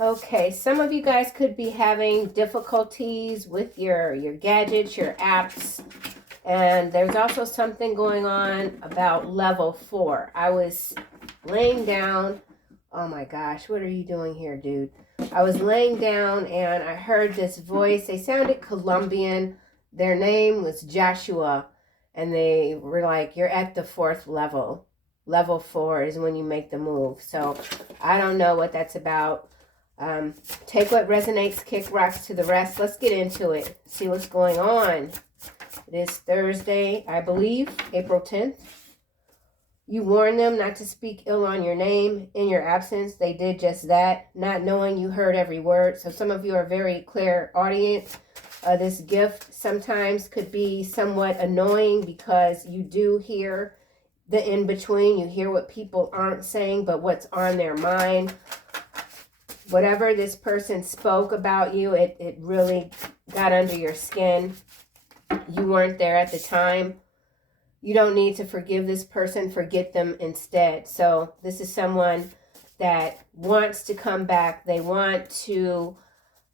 Okay, some of you guys could be having difficulties with your gadgets, your apps. And there's also something going on about level 4. I was laying down. Oh my gosh, what are you doing here, dude? I was laying down and I heard this voice. They sounded Colombian. Their name was Joshua. And they were like, you're at the 4th level. Level 4 is when you make the move. So I don't know what that's about. Take what resonates, kick rocks to the rest. Let's get into it. See what's going on. It is Thursday, I believe, April 10th. You warned them not to speak ill on your name in your absence. They did just that, not knowing you heard every word. So some of you are very clairaudient. This gift sometimes could be somewhat annoying because you do hear the in-between. You hear what people aren't saying, but what's on their mind. Whatever this person spoke about you, it really got under your skin. You weren't there at the time. You don't need to forgive this person. Forget them instead. So this is someone that wants to come back. They want to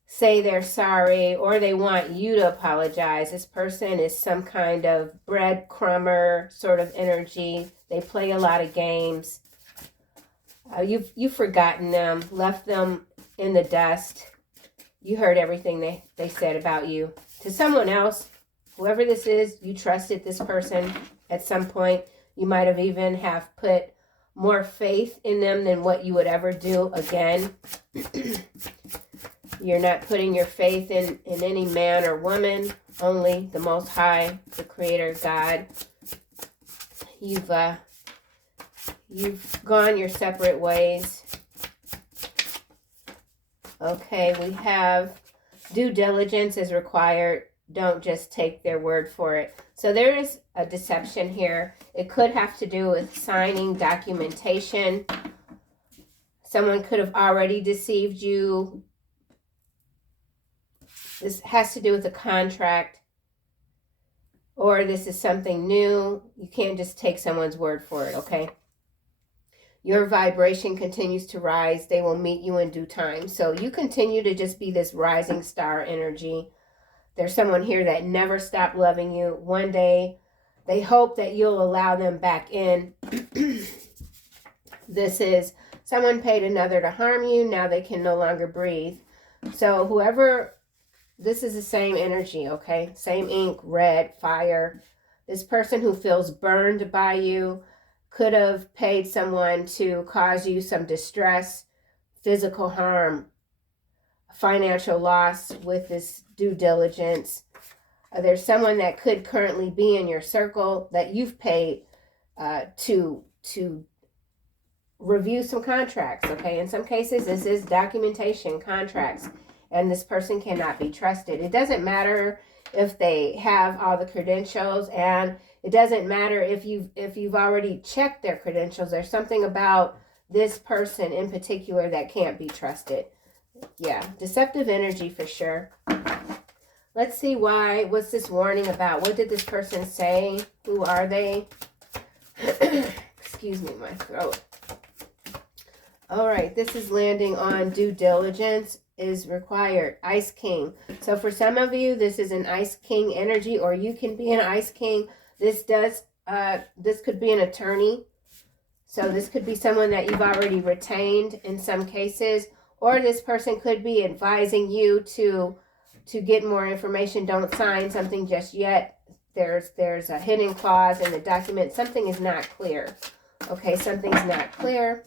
say they're sorry, or they want you to apologize. This person is some kind of breadcrumber sort of energy. They play a lot of games. You've forgotten them, left them in the dust. You heard everything they said about you. To someone else, whoever this is, you trusted this person at some point. You might have even have put more faith in them than what you would ever do again. You're not putting your faith in any man or woman, only the Most High, the Creator God. You've gone your separate ways. Okay, we have due diligence is required. Don't just take their word for it. So there is a deception here. It could have to do with signing documentation. Someone could have already deceived you. This has to do with a contract. Or this is something new. You can't just take someone's word for it, okay? Your vibration continues to rise. They will meet you in due time. So you continue to just be this rising star energy. There's someone here that never stopped loving you. One day, they hope that you'll allow them back in. This is someone paid another to harm you. Now they can no longer breathe. So whoever, this is the same energy, okay? Same ink, red, fire. This person who feels burned by you could have paid someone to cause you some distress, physical harm, financial loss with this due diligence. There's someone that could currently be in your circle that you've paid to review some contracts, okay? In some cases, this is documentation, contracts, and this person cannot be trusted. It doesn't matter if they have all the credentials, and it doesn't matter if you've already checked their credentials. There's something about this person in particular that can't be trusted. Yeah, deceptive energy for sure. Let's see why. What's this warning about? What did this person say? Who are they? Excuse me, my throat. All right, this is landing on due diligence is required. Ice King. So for some of you, this is an Ice King energy, or you can be an Ice King. This could be an attorney. So this could be someone that you've already retained in some cases, or this person could be advising you to get more information. Don't sign something just yet. There's a hidden clause in the document. Something is not clear. Okay, something's not clear.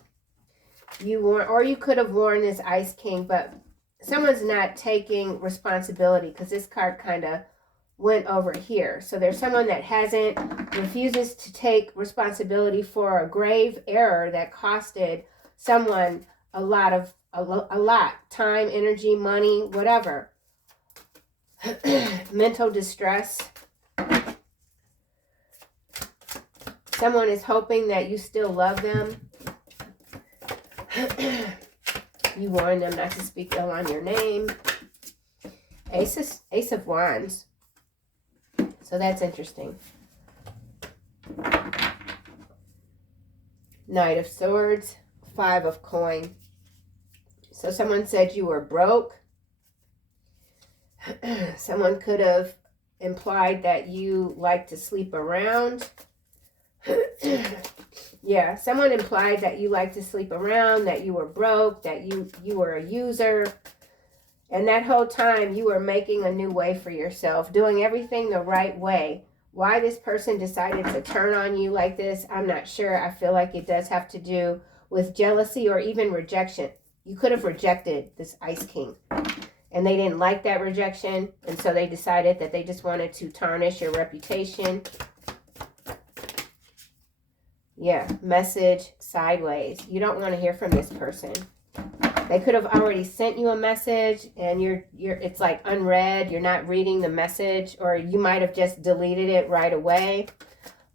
You could have worn this Ice King, but someone's not taking responsibility because this card kind of went over here. So there's someone that refuses to take responsibility for a grave error that costed someone a lot, time, energy, money, whatever. Mental distress. Someone is hoping that you still love them. You warn them not to speak ill on your name. Ace of Wands. So that's interesting. Knight of Swords. 5 of Coin. So someone said you were broke. Someone could have implied that you like to sleep around. Yeah, someone implied that you like to sleep around, that you were broke, that you were a user. And that whole time you were making a new way for yourself, doing everything the right way. Why this person decided to turn on you like this, I'm not sure. I feel like it does have to do with jealousy or even rejection. You could have rejected this Ice King, and they didn't like that rejection, and so they decided that they just wanted to tarnish your reputation. Yeah, message sideways. You don't want to hear from this person. They could have already sent you a message and you're it's like unread. You're not reading the message, or you might have just deleted it right away.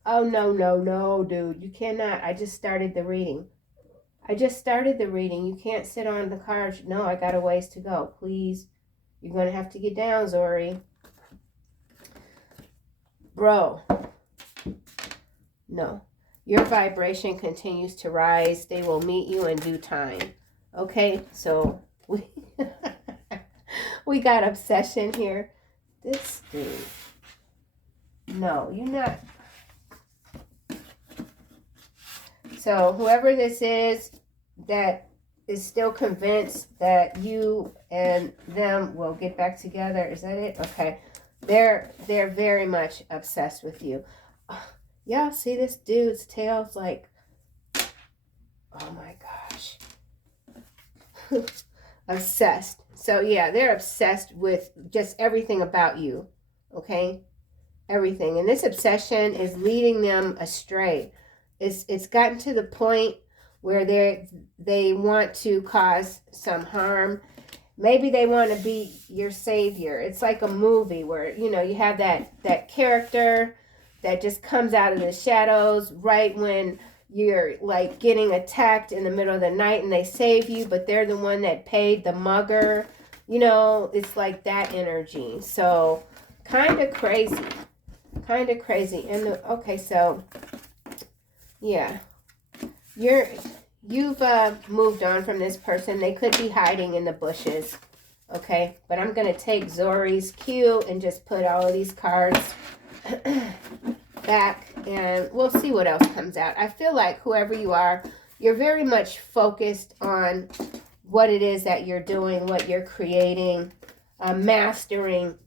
Oh, no, dude. You cannot. I just started the reading. You can't sit on the cards. No, I got a ways to go. Please. You're going to have to get down, Zori. Bro. No. Your vibration continues to rise. They will meet you in due time. Okay, so we got obsession here. This dude. No, you're not. So whoever this is that is still convinced that you and them will get back together. Is that it? Okay. They're very much obsessed with you. Y'all see this dude's tail's like, oh my gosh. Obsessed. So yeah, they're obsessed with just everything about you. Okay? Everything. And this obsession is leading them astray. It's gotten to the point where they want to cause some harm. Maybe they want to be your savior. It's like a movie where, you know, you have that character that just comes out of the shadows right when you're like getting attacked in the middle of the night, and they save you, but they're the one that paid the mugger. You know, it's like that energy. So kind of crazy. And okay, so yeah, you've moved on from this person. They could be hiding in the bushes. Okay, but I'm gonna take Zori's cue and just put all of these cards back, and we'll see what else comes out. I feel like whoever you are, you're very much focused on what it is that you're doing, what you're creating, mastering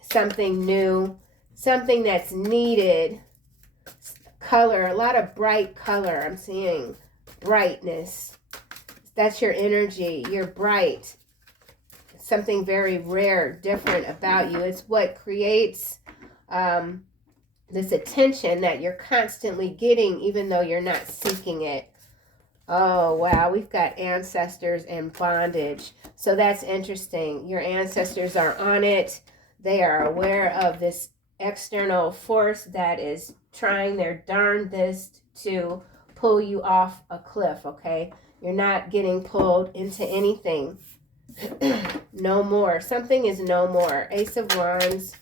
something new, something that's needed. Color, a lot of bright color. I'm seeing brightness. That's your energy. You're bright. Something very rare, different about you. It's what creates this attention that you're constantly getting, even though you're not seeking it. Oh, wow. We've got ancestors and bondage. So that's interesting. Your ancestors are on it. They are aware of this external force that is trying their darndest to pull you off a cliff, okay? You're not getting pulled into anything. No more. Something is no more. Ace of Wands.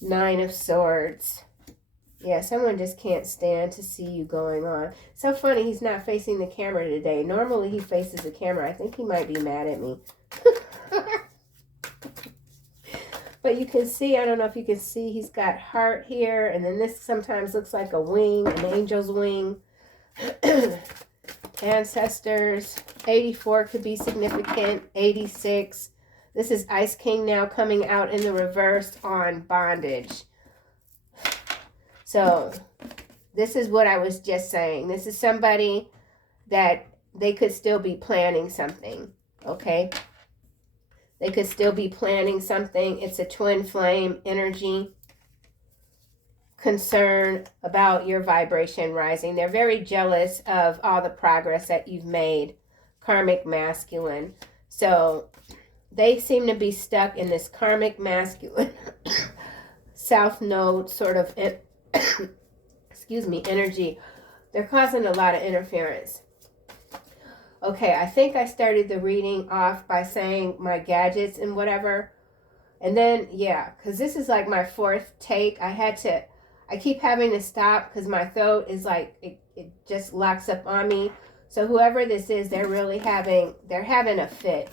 Nine of Swords. Yeah, someone just can't stand to see you going on. So funny, he's not facing the camera today. Normally he faces the camera. I think he might be mad at me. But you can see, I don't know if you can see, he's got heart here. And then this sometimes looks like a wing, an angel's wing. Ancestors. 84 could be significant. 86. This is Ice King now coming out in the reverse on bondage. So this is what I was just saying. This is somebody that they could still be planning something. Okay? They could still be planning something. It's a twin flame energy. Concern about your vibration rising. They're very jealous of all the progress that you've made. Karmic masculine. So they seem to be stuck in this karmic masculine south node sort of excuse me, energy. They're causing a lot of interference. Okay, I think I started the reading off by saying my gadgets and whatever. And then, yeah, because this is like my fourth take. I I keep having to stop because my throat is like, it just locks up on me. So whoever this is, they're having a fit.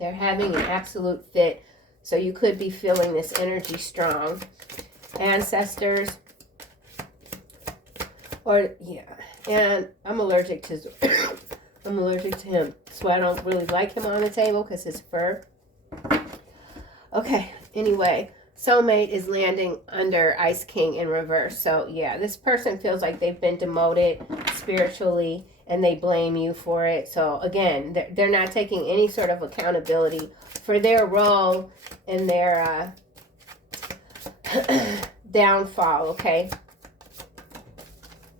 They're having an absolute fit. So you could be feeling this energy strong. Ancestors. Or, yeah. And I'm allergic to him. So I don't really like him on the table because his fur. Okay, anyway. Soulmate is landing under Ice King in reverse. So, yeah, this person feels like they've been demoted spiritually and they blame you for it. So, again, they're not taking any sort of accountability for their role in their downfall, okay?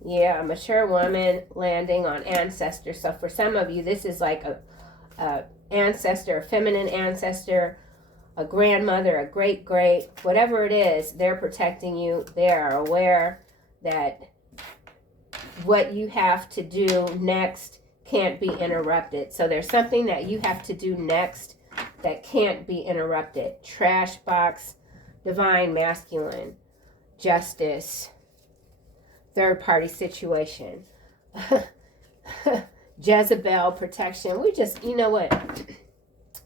Yeah, a mature woman landing on ancestors. So, for some of you, this is like a ancestor, a feminine ancestor, a grandmother, a great-great, whatever it is, they're protecting you. They are aware that what you have to do next can't be interrupted. So there's something that you have to do next that can't be interrupted. Trash box, divine masculine, justice, third-party situation, Jezebel protection. We just, you know what?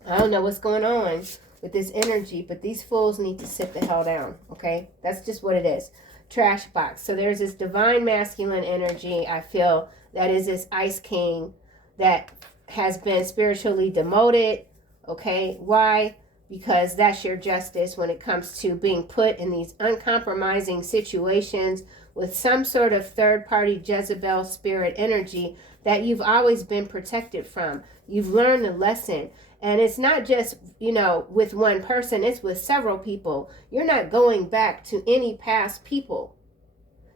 I don't know what's going on with this energy, but these fools need to sit the hell down, okay? That's just what it is. Trash box. So there's this divine masculine energy, I feel, that is this Ice King that has been spiritually demoted, okay? Why? Because that's your justice when it comes to being put in these uncompromising situations with some sort of third-party Jezebel spirit energy that you've always been protected from. You've learned the lesson. And it's not just, you know, with one person, it's with several people. You're not going back to any past people.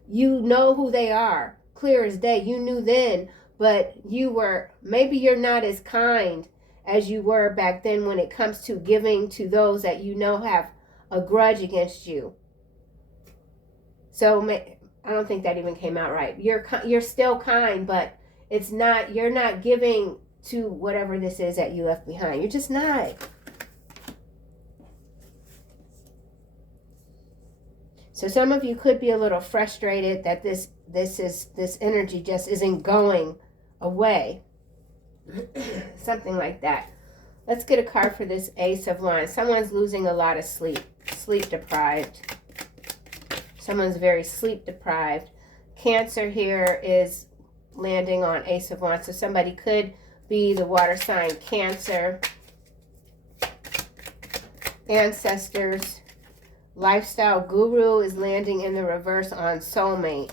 You know who they are, clear as day. You knew then, but maybe you're not as kind as you were back then when it comes to giving to those that you know have a grudge against you. So I don't think that even came out right. You're still kind, but you're not giving to whatever this is that you left behind. You're just not. So some of you could be a little frustrated that this energy just isn't going away. Something like that. Let's get a card for this Ace of Wands. Someone's losing a lot of sleep. Sleep deprived. Someone's very sleep deprived. Cancer here is landing on Ace of Wands. So somebody could be the water sign Cancer. Ancestors. Lifestyle Guru is landing in the reverse on Soulmate.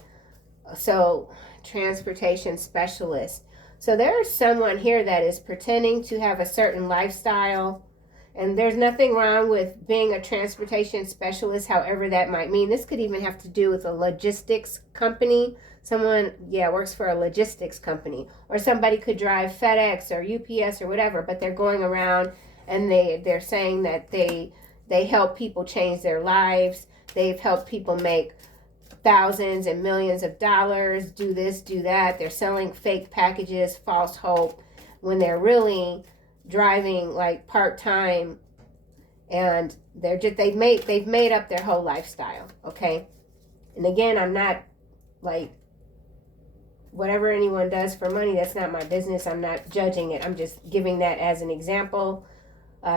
So transportation specialist. So there is someone here that is pretending to have a certain lifestyle. And there's nothing wrong with being a transportation specialist, however that might mean. This could even have to do with a logistics company. Someone, works for a logistics company. Or somebody could drive FedEx or UPS or whatever, but they're going around and they're saying that they help people change their lives. They've helped people make thousands and millions of dollars, do this, do that. They're selling fake packages, false hope, when they're really driving like part-time, and they've made up their whole lifestyle, okay? And again, I'm not like, whatever anyone does for money, that's not my business. I'm not judging it. I'm just giving that as an example.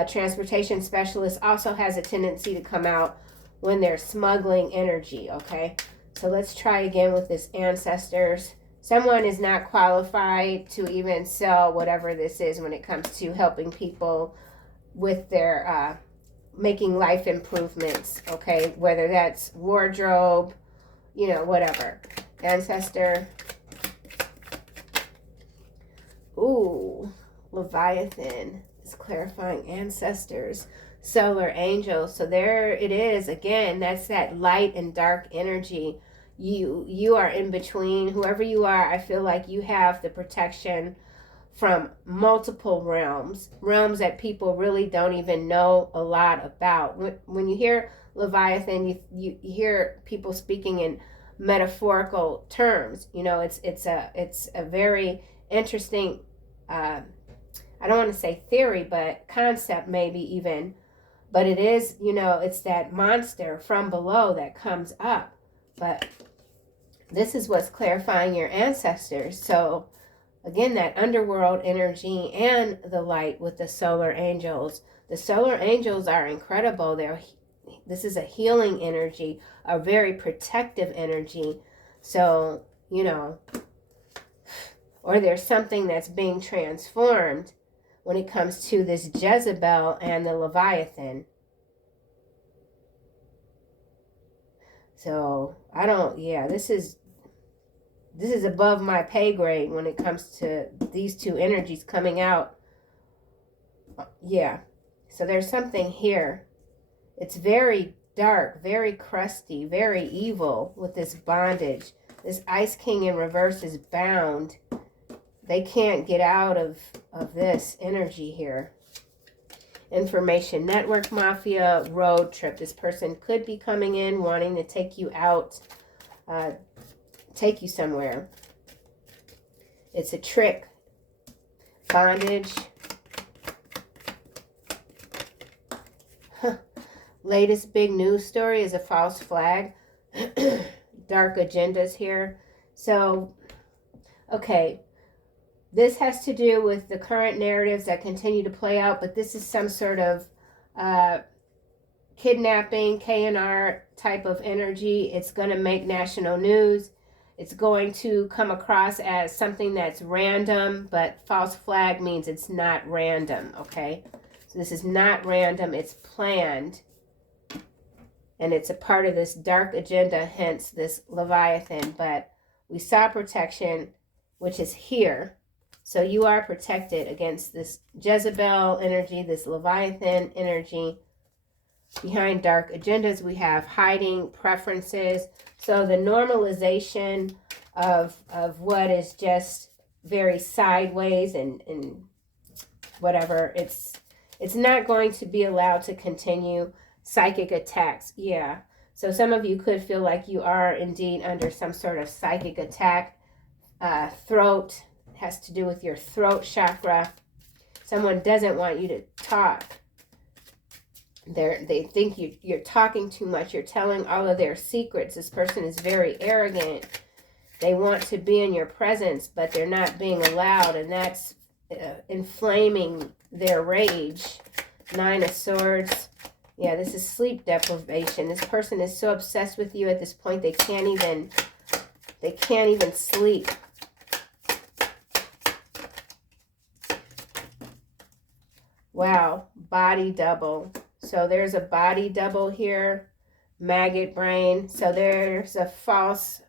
Transportation specialist also has a tendency to come out when they're smuggling energy, okay? So let's try again with this Ancestors. Someone is not qualified to even sell whatever this is when it comes to helping people with their making life improvements, okay? Whether that's wardrobe, whatever. Ancestor. Ooh, Leviathan is clarifying Ancestors. Solar Angel. So there it is again. That's that light and dark energy. You are in between. Whoever you are, I feel like you have the protection from multiple realms that people really don't even know a lot about. When you hear Leviathan, you hear people speaking in metaphorical terms. It's a very interesting I don't want to say theory, but concept maybe even. But it is, it's that monster from below that comes up, But this is what's clarifying your ancestors. So again, that underworld energy and the light with the solar angels. The solar angels are incredible. This is a healing energy, a very protective energy. So, you know, or there's something that's being transformed when it comes to this Jezebel and the Leviathan. So this is above my pay grade when it comes to these two energies coming out. Yeah. So there's something here. It's very dark, very crusty, very evil with this bondage. This Ice King in reverse is bound. They can't get out of this energy here. Information network mafia, road trip. This person could be coming in wanting to take you out, take you somewhere. It's a trick. Bondage. Latest big news story is a false flag. Dark agendas here. So, okay. This has to do with the current narratives that continue to play out, but this is some sort of kidnapping, KNR type of energy. It's going to make national news. It's going to come across as something that's random, but false flag means it's not random, okay? So this is not random, it's planned. And it's a part of this dark agenda, hence this Leviathan. But we saw protection, which is here. So you are protected against this Jezebel energy, this Leviathan energy. Behind dark agendas, we have hiding preferences. So the normalization of what is just very sideways and whatever, it's not going to be allowed to continue. Psychic attacks, yeah. So some of you could feel like you are indeed under some sort of psychic attack. Throat has to do with your throat chakra. Someone doesn't want you to talk. They think you're talking too much. You're telling all of their secrets. This person is very arrogant. They want to be in your presence, but they're not being allowed, and that's inflaming their rage. 9 of Swords. Yeah, this is sleep deprivation. This person is so obsessed with you at this point they can't even sleep. Wow, body double. So there's a body double here, maggot brain. So there's a false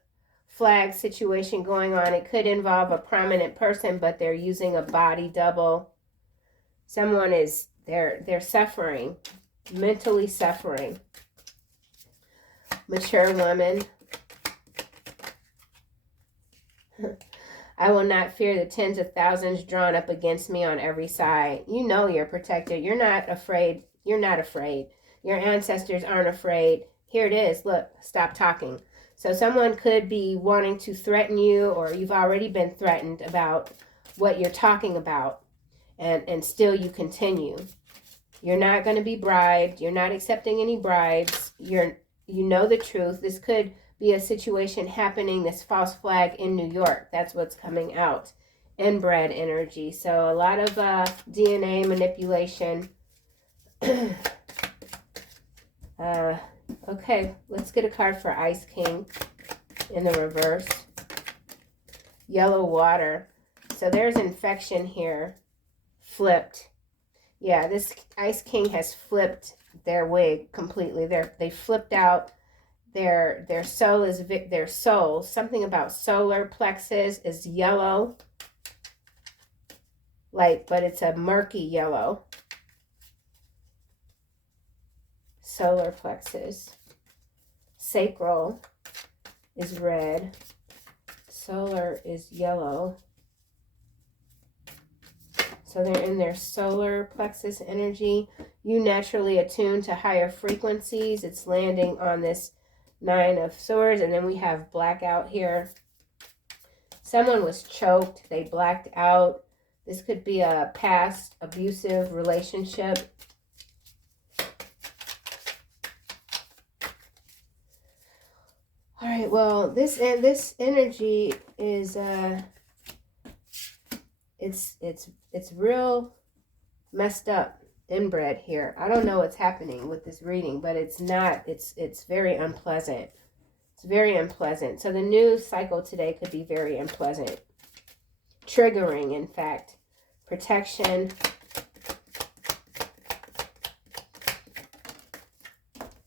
flag situation going on. It could involve a prominent person, but they're using a body double. Someone is, they're suffering, mentally suffering. Mature woman. I will not fear the tens of thousands drawn up against me on every side. You know you're protected. You're not afraid. You're not afraid. Your ancestors aren't afraid. Here it is. Look, stop talking. So someone could be wanting to threaten you, or you've already been threatened about what you're talking about, and still you continue. You're not going to be bribed. You're not accepting any bribes. You know the truth. This could be a situation happening, this false flag in New York. That's what's coming out. Inbred energy. So a lot of DNA manipulation. Okay, let's get a card for Ice King in the reverse. Yellow water. So there's infection here. Flipped. Yeah, this Ice King has flipped their wig completely. They flipped out. Their soul is their soul. Something about solar plexus is yellow. But it's a murky yellow. Solar plexus. Sacral is red. Solar is yellow. So they're in their solar plexus energy. You naturally attune to higher frequencies. It's landing on this 9 of Swords. And then we have blackout here. Someone was choked. They blacked out. This could be a past abusive relationship. All right, Well, this energy is it's real messed up, inbred here. I don't know what's happening with this reading, but it's not. It's very unpleasant. It's very unpleasant. So the news cycle today could be very unpleasant. Triggering, in fact. Protection.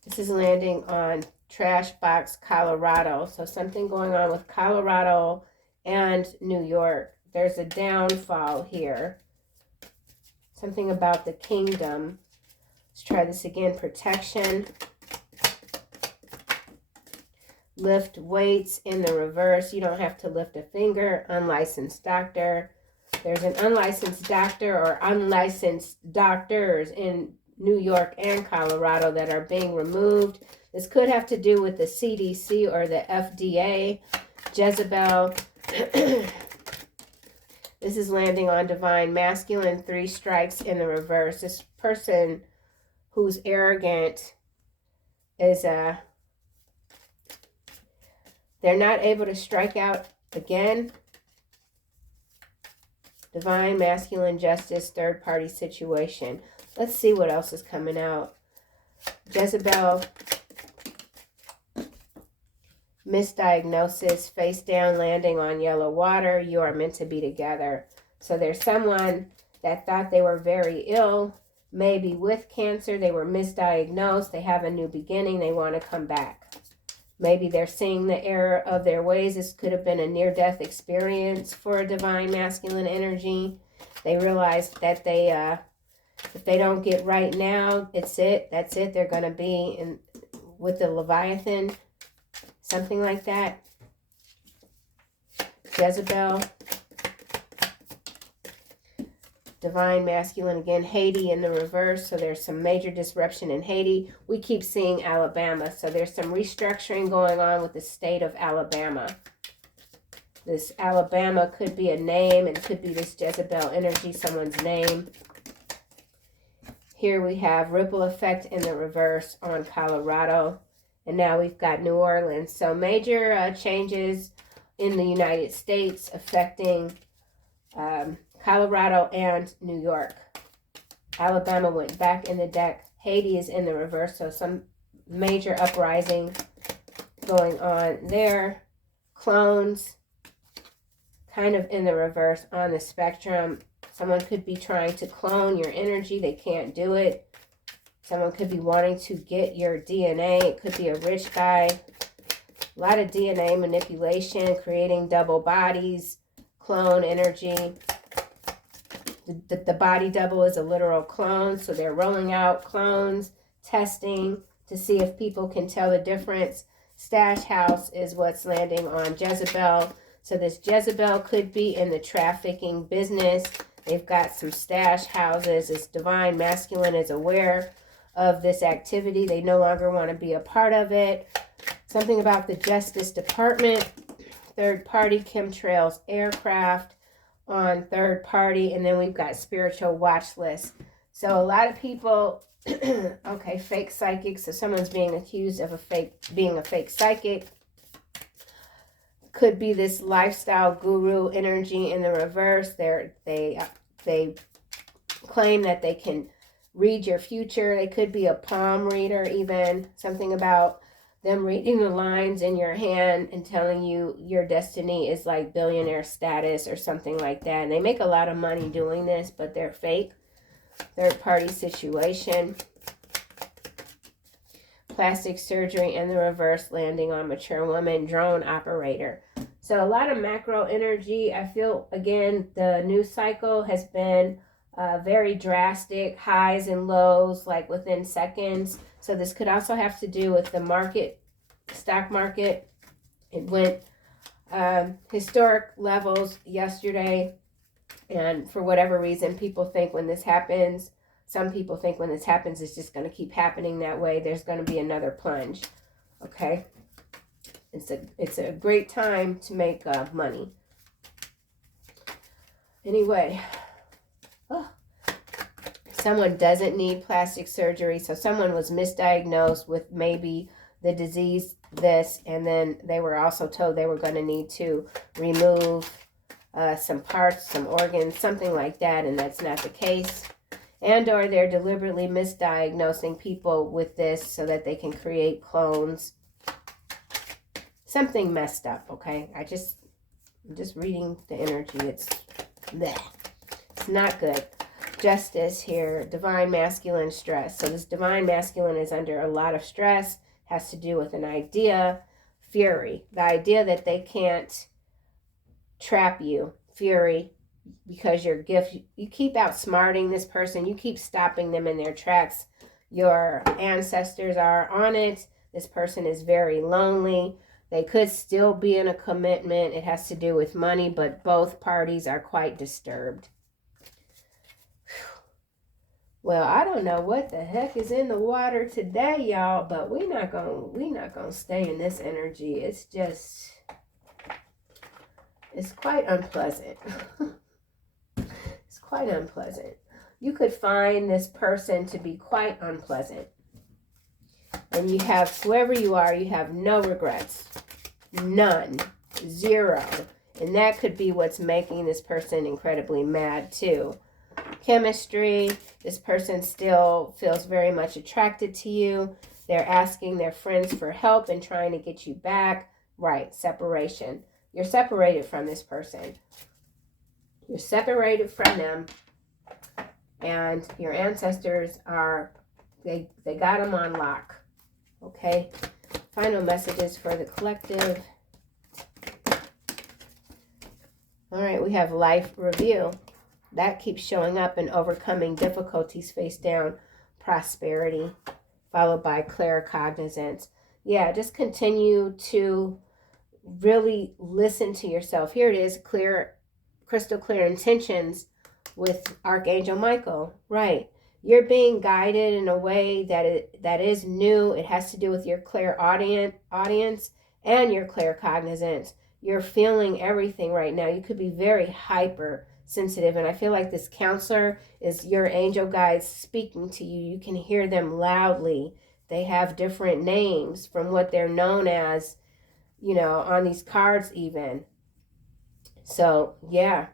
This is landing on Trash Box, Colorado. So something going on with Colorado and New York. There's a downfall here. Something about the kingdom. Let's try this again. Protection. Lift weights in the reverse. You don't have to lift a finger. Unlicensed doctor. There's an unlicensed doctor or unlicensed doctors in New York and Colorado that are being removed. This could have to do with the CDC or the FDA. Jezebel. This is landing on divine masculine. 3 strikes in the reverse. This person who's arrogant is they're not able to strike out again. Divine masculine justice, third party situation. Let's see what else is coming out. Jezebel. Misdiagnosis, face down, landing on yellow water. You are meant to be together. So there's someone that thought they were very ill, maybe with cancer. They were misdiagnosed. They have a new beginning. They want to come back. Maybe they're seeing the error of their ways. This could have been a near-death experience for a divine masculine energy. They realize that if they don't get right now, it's it. That's it. They're going to be with the Leviathan. Something like that. Jezebel. Divine masculine again. Haiti in the reverse. So there's some major disruption in Haiti. We keep seeing Alabama. So there's some restructuring going on with the state of Alabama. This Alabama could be a name. It could be this Jezebel energy, someone's name. Here we have ripple effect in the reverse on Colorado. And now we've got New Orleans. So major changes in the United States affecting Colorado and New York. Alabama went back in the deck. Haiti is in the reverse. So some major uprising going on there. Clones kind of in the reverse on the spectrum. Someone could be trying to clone your energy. They can't do it. Someone could be wanting to get your DNA. It could be a rich guy. A lot of DNA manipulation, creating double bodies, clone energy. The body double is a literal clone. So they're rolling out clones, testing to see if people can tell the difference. Stash house is what's landing on Jezebel. So this Jezebel could be in the trafficking business. They've got some stash houses. This divine masculine is aware of this activity. They no longer want to be a part of it. Something about the Justice Department. Third party, chemtrails, aircraft on third party. And then we've got spiritual watch list. So a lot of people, okay, fake psychic. So someone's being accused of being a fake psychic. Could be this lifestyle guru energy in the reverse. They claim that they can read your future. They could be a palm reader even. Something about them reading the lines in your hand and telling you your destiny is like billionaire status or something like that. And they make a lot of money doing this, but they're fake. Third party situation. Plastic surgery in the reverse, landing on mature woman, drone operator. So a lot of macro energy. I feel, again, the news cycle has been very drastic, highs and lows, like within seconds. So this could also have to do with the market, stock market. It went historic levels yesterday. And for whatever reason, people think when this happens, some people think when this happens, it's just going to keep happening that way. There's going to be another plunge. Okay. It's a great time to make money. Anyway, someone doesn't need plastic surgery. So someone was misdiagnosed with maybe the disease this, and then they were also told they were going to need to remove some parts, some organs, something like that, and that's not the case. And or they're deliberately misdiagnosing people with this so that they can create clones. Something messed up, okay? I'm just reading the energy. It's bleh. It's not good. Justice here, divine masculine stress. So this divine masculine is under a lot of stress, has to do with an idea, fury. The idea that they can't trap you, fury, because your gift, you keep outsmarting this person, you keep stopping them in their tracks. Your ancestors are on it. This person is very lonely. They could still be in a commitment. It has to do with money, but both parties are quite disturbed. Well, I don't know what the heck is in the water today, y'all, but we're not gonna stay in this energy. It's just, it's quite unpleasant. It's quite unpleasant. You could find this person to be quite unpleasant. And you have, whoever you are, you have no regrets. None. Zero. And that could be what's making this person incredibly mad too. Chemistry. This person still feels very much attracted to you. They're asking their friends for help and trying to get you back. Right. Separation. You're separated from this person. You're separated from them. And your ancestors are, they got them on lock. Okay. Final messages for the collective. All right, we have life review. That keeps showing up in overcoming difficulties, face down, prosperity, followed by claircognizance. Yeah, just continue to really listen to yourself. Here it is, clear, crystal clear intentions with Archangel Michael. Right. You're being guided in a way that is new. It has to do with your clairaudient audience and your claircognizance. You're feeling everything right now. You could be very hyper sensitive, and I feel like this counselor is your angel guides speaking to you. You can hear them loudly. They have different names from what they're known as, you know, on these cards even. So, yeah.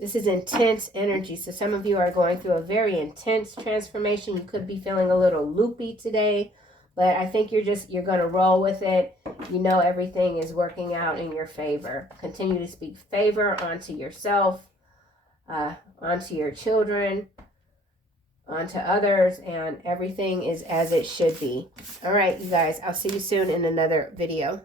This is intense energy. So some of you are going through a very intense transformation. You could be feeling a little loopy today, but I think you're going to roll with it. You know everything is working out in your favor. Continue to speak favor onto yourself, onto your children, onto others, and everything is as it should be. All right, you guys, I'll see you soon in another video.